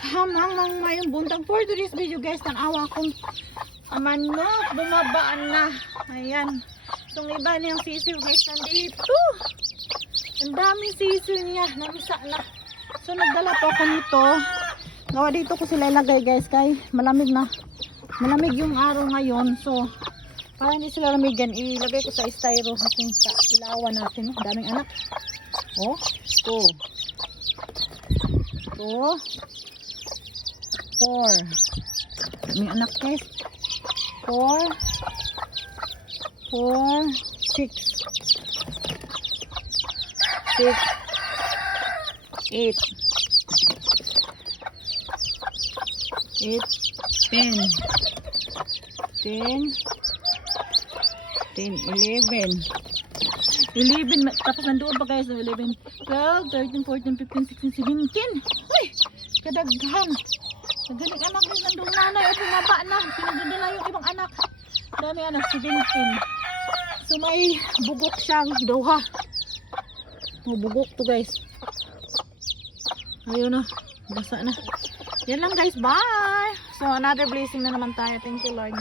Hamang mayong buntag for today's video guys. Tanawa kong manok. Bumabaan na. Ayan. So ang iba niyang sisiw guys nandito. Ang daming sisiw niya. Namisa na. So nagdala po ako nito. Gawa dito ko sila ilagay guys. Kay malamig na. Malamig yung araw ngayon. So para hindi sila lamigan, ilagay ko sa styro natin sa ilawan natin. Daming anak. Oh, ito. 2, 4. Daming anak guys. 4, 6, 8, 10, 11, tapos nandoon pa guys, 11, 12, 13, 14, 15, 16, 17. Uy, kadaghan. Nagaling anak guys, nandoon nanay o bumaba na. Pinagdadala yung ibang anak. Dami anak, 17. So may bugok siyang duha. Bugok to guys. Ayun na, basa na. Yan lang guys, bye! So another blessing na naman tayo. Thank you Lord.